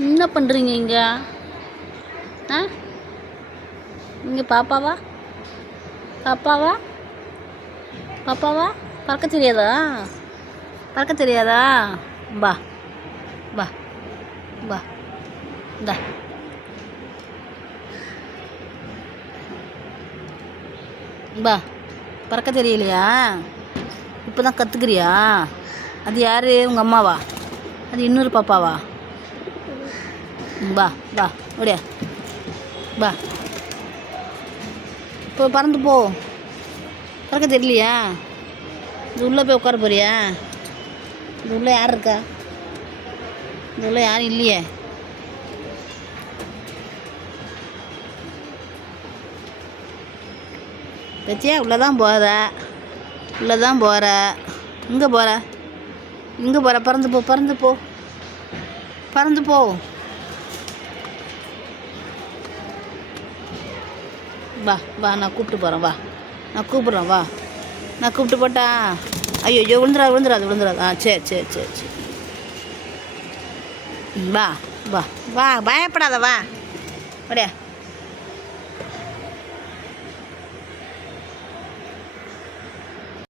என்ன பண்ணுறீங்க இங்கே? ஆ, இங்கே பாப்பாவா? பாப்பாவா? பாப்பாவா? பறக்க தெரியாதா? பறக்க தெரியாதா? பா பா பா இந்தா. பா, பறக்க தெரியலையா? இப்போ தான் கற்றுக்குறியா? அது யார்? உங்கள் அம்மாவா? அது இன்னொரு பாப்பாவா? பா பா ஓடியா பா. இப்போ பறந்து போ. பறக்க தெரியலையா? இது உள்ளே போய் உட்கார போறியா? இது உள்ளே யார் இருக்கா? இது உள்ளே யாரும் இல்லையே. பச்சியா உள்ளே தான் போகிற, உள்ளே தான் போகிற. இங்கே போகிற, இங்கே போகிற. பறந்து போ, பறந்து போ, பறந்து போ. வா வா, நான் கூப்பிட்டு போகிறேன். வா, நான் கூப்பிட்றேன். வா, நான் கூப்பிட்டு போட்டா? ஐயோ ஐயோ, விழுந்துடாது விழுந்துடாது விழுந்துடாது. ஆ, சரி சரி சரி சரி. வா வா வா, பயப்படாத. வா, அப்படியா?